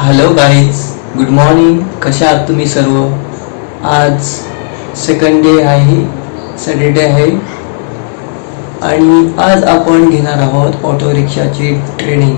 Hello guys good morning कशा आहात तुम्ही सर्व? आज सेकंड डे आहे सॅटरडे आहे. आणि आज आपण घेणार आहोत ऑटो रिक्षाची ट्रेनिंग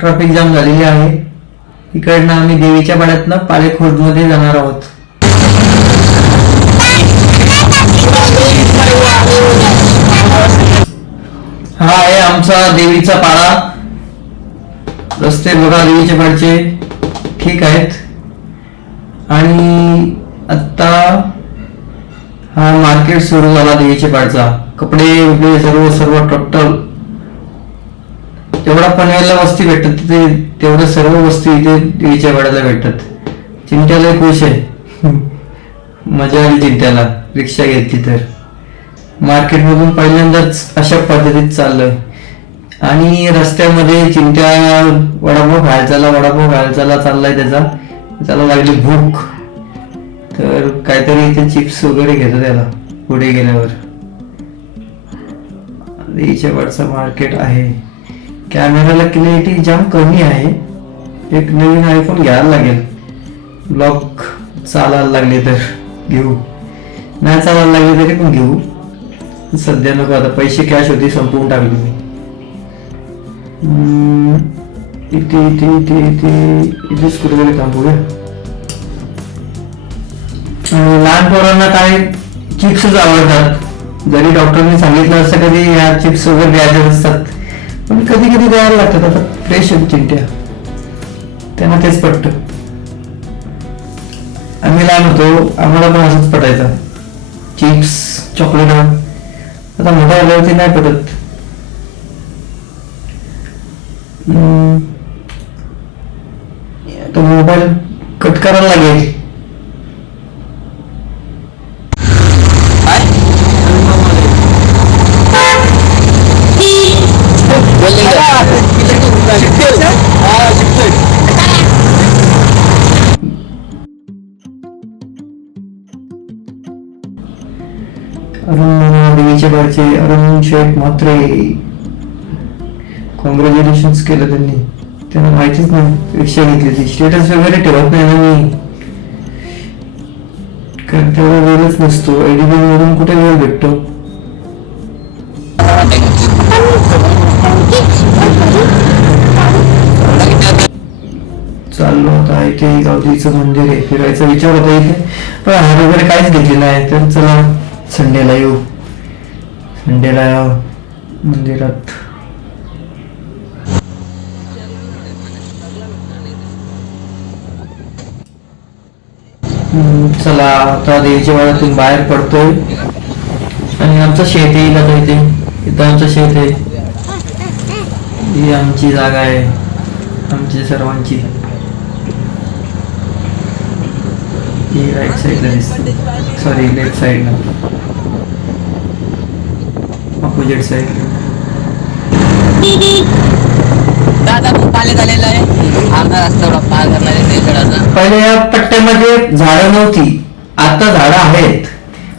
ट्रॅफिक जाम झालेली आहे. इकडनं आम्ही देवीच्या पाड्यातनं पालेखुर्द जाणार आहोत. हा आहे आमचा देवीचा पाडा. रस्ते बघा देवीच्या पाडचे ठीक आहेत. आणि आता हा मार्केट सुरू झाला देवीच्या पाडचा. कपडे वगैरे सर्व सर्व टोटल तेवढा पनवेलला वस्ती भेटतात ते तेवढ्या सर्व वस्ती इथे देवीच्या पाड्याला भेटतात चिंट्याला खुश आहे. मजा आली चिंट्याला रिक्षा घेतली तर. मार्केटमधून पहिल्यांदाच अशा पद्धतीत चाललोय. आणि रस्त्यामध्ये चिंट्या वडापाव खायला चालला वडापाव खायला चाललाय त्याचा. त्याला लागली भूक. तर काहीतरी इथे चिप्स वगैरे घेतो त्याला पुढे गेल्यावर. देवीच्या मार्केट आहे. कॅमेराला क्लिअरिटी जाम कमी आहे. एक नवीन आयफोन घ्यायला लागेल. ब्लॉक चालायला लागले तर घेऊ. नाही चालायला लागले तरी पण घेऊ. सध्या नको आता पैसे कॅश होते संपवून टाकले मी. इथे इथे इथे इथे इथेच कुठेतरी थांबूया लहान पोरांना काय चिप्सच आवडतात? जरी डॉक्टरने सांगितलं असतं कधी ह्या चिप्स वगैरे द्यायचे असतात पण कधी कधी द्यायला लागतात आता फ्रेश आहेत चिंट्या त्यांना तेच पटतं. आम्ही लहान होतो आम्हाला पण असंच पटायचं. चिप्स चॉकलेट आता मोठा आल्यावरती नाही पटत. तो मोबाईल कट करायला लागेल. देवीच्या अरुण शेख म्हात्रे कॉंग्रॅच्युलेशन केलं त्यांनी. त्यांना माहितीच नाही रिक्षा घेतली ती स्टेटस वगैरे ठेवत नाही ना मी. कारण तेवढा वेळच नसतो. एडिबल मधून कुठे वेळ भेटतो? चाललो आता इथे गावतीचं मंदिर आहे. फिरायचा विचार होता इथे. पण हा वगैरे काहीच घेतले नाही. तर चला संडेला येऊ. मंदिरा मंदिरात. चला आता देवीच्या वाड्यातून बाहेर पडतोय. आणि आमचं शेत येईल आता इथे. इथं आमचं शेत आहे. ही आमची जागा आहे. आमची सर्वांची. ही राईट साईडला दिसते. सॉरी लेफ्ट साईडला अपोजिट साईड दादा खूप पाणी झालेलं आहे. अर्धा रस्ता पार करणार पहिले या पट्ट्यामध्ये झाडं नव्हती. आता झाडं आहेत.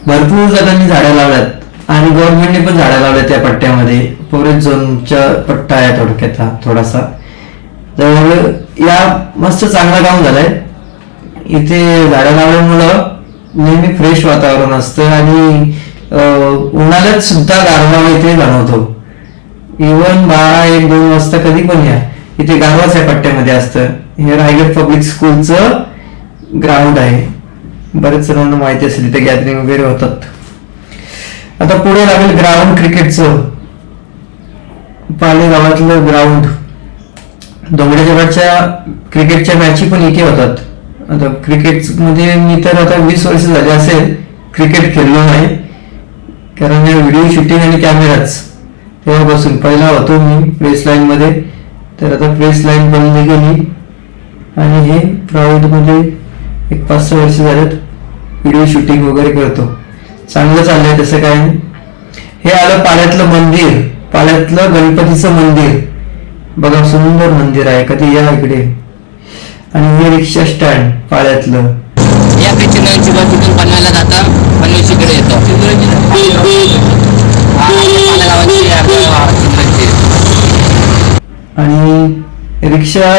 भरपूर जणांनी झाडं लावल्यात. आणि गव्हर्नमेंटने पण झाडं लावल्यात त्या पट्ट्यामध्ये. फॉरेस्ट झोनच्या पट्टा आहे थोडक्यात थोडासा. तर या मस्त चांगलं काम झालंय. इथे झाडं लावल्यामुळं नेहमी फ्रेश वातावरण असतं आणि उन्हाळ्यात सुद्धा गारवा इथे जाणवतो इवन बारा एक दोन वाजता कधी पण या इथे गारवाच या पट्ट्यामध्ये असतं. हे रायगड पब्लिक स्कूलचं ग्राउंड आहे. बरेच जणांना माहिती असेल तिथे गॅदरिंग वगैरे होतात. आता पुढे लागेल ग्राउंड क्रिकेटचं पाले गावातलं ग्राउंड दोंगड्याच्या क्रिकेटच्या मॅची पण इथे होतात. आता क्रिकेटमध्ये मी तर आता वीस वर्ष झाले असेल क्रिकेट खेळलो नाही. कारण व्हिडिओ शूटिंग आणि कॅमेराच तेव्हापासून पहिला होतो मी प्रेस लाईनमध्ये तर आता प्रेस लाईन बंद गेली आणि हे प्रायव्हेट एक पाच सहा वर्ष झालेत व्हिडिओ शूटिंग वगैरे करतो. चांगलं चाललंय तसं काय नाही. हे आलं पाण्यातलं मंदिर पाण्यातलं गणपतीचं मंदिर. बघा सुंदर मंदिर आहे कधी या इकडे. आणि हे रिक्षा स्टँड पाळ्यातलं या चिन्हांची बस इथून बनवायला जातं. पनवेलशीकडे येतो. हा, हे आणि रिक्षा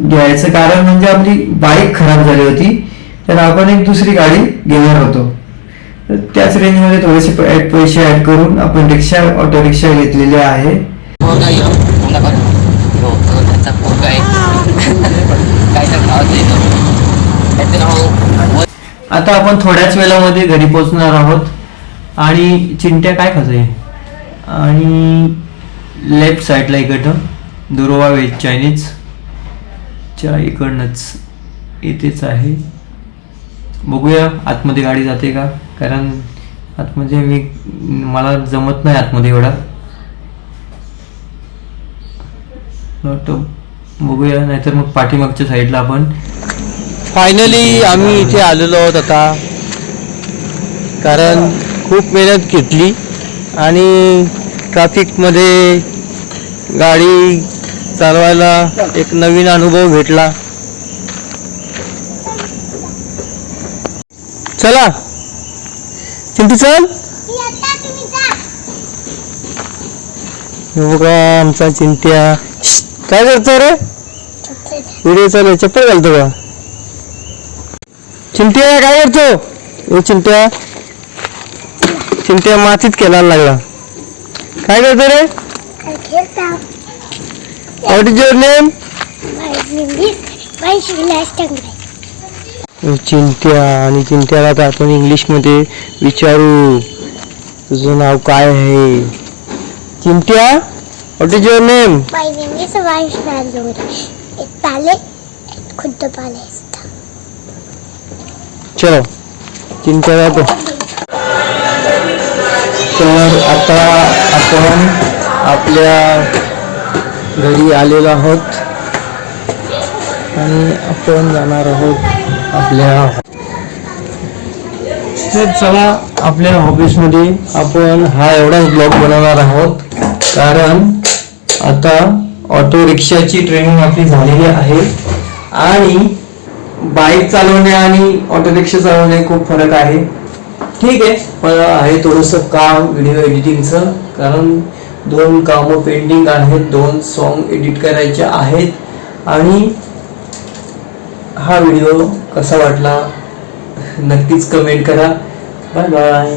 घ्यायचं कारण म्हणजे आपली बाईक खराब झाली होती तर आपण एक दुसरी गाडी घेणार होतो. त्याच रेंजमध्ये थोडेसे पैसे ऍड करून आपण रिक्षा ऑटो रिक्षा घेतलेली आहे. हो काय तर नाव त्याचं नाव आता आपण थोड्याच वेळामध्ये घरी पोहोचणार आहोत. आणि चिंट्या काय खातोय? आणि लेफ्ट साईडला इकडं. दुर्वा व्हेज चायनीज च्या इकडनंच इथेच आहे. बघूया आतमध्ये गाडी जाते का? कारण आतमध्ये मी मला जमत नाही आतमध्ये एवढा. बघूया नाहीतर मग पाठीमागच्या साईडला आपण फायनली आम्ही इथे आलेलो आहोत आता. कारण खूप मेहनत घेतली आणि ट्रॅफिकमध्ये गाडी चालवायला एक नवीन अनुभव भेटला. चला. चिंटू चल. बघा आमचा चिंट्या. काय करतो रे? व्हिडिओ चालू. चप्पल घालतो का? चिंट्या काय करतो ओ चिंट्या चिंट्या मातीत खेळायला लागला. काय करतो रे? What is your name Chintya आणि चिंट्याला आता आपण इंग्लिशमध्ये विचारू. तुझं नाव काय आहे? Chintya what is your name My name is Vaishnavi. एक पाले एक खुद पाले असतं. चलो चिंता जातो तर आता आपण आपल्या घरी आलेलो आहोत. आणि आपण जाणार आहोत आपल्या तर चला आपल्या ऑफिसमध्ये आपण हा एवढाच ब्लॉग बनवणार आहोत. कारण आता ऑटो रिक्षाची ट्रेनिंग आपली झालेली आहे. आणि बाईक चालवणे आणि ऑटो रिक्षा चालवणे खूप फरक आहे. ठीक आहे पण आहे थोडंसं काम व्हिडिओ एडिटिंगचं कारण दोन कामं पेंडिंग आहेत दोन सॉन्ग एडिट करायचे आहेत. आणि हा व्हिडिओ कसा वाटला नक्कीच कमेंट करा. Bye bye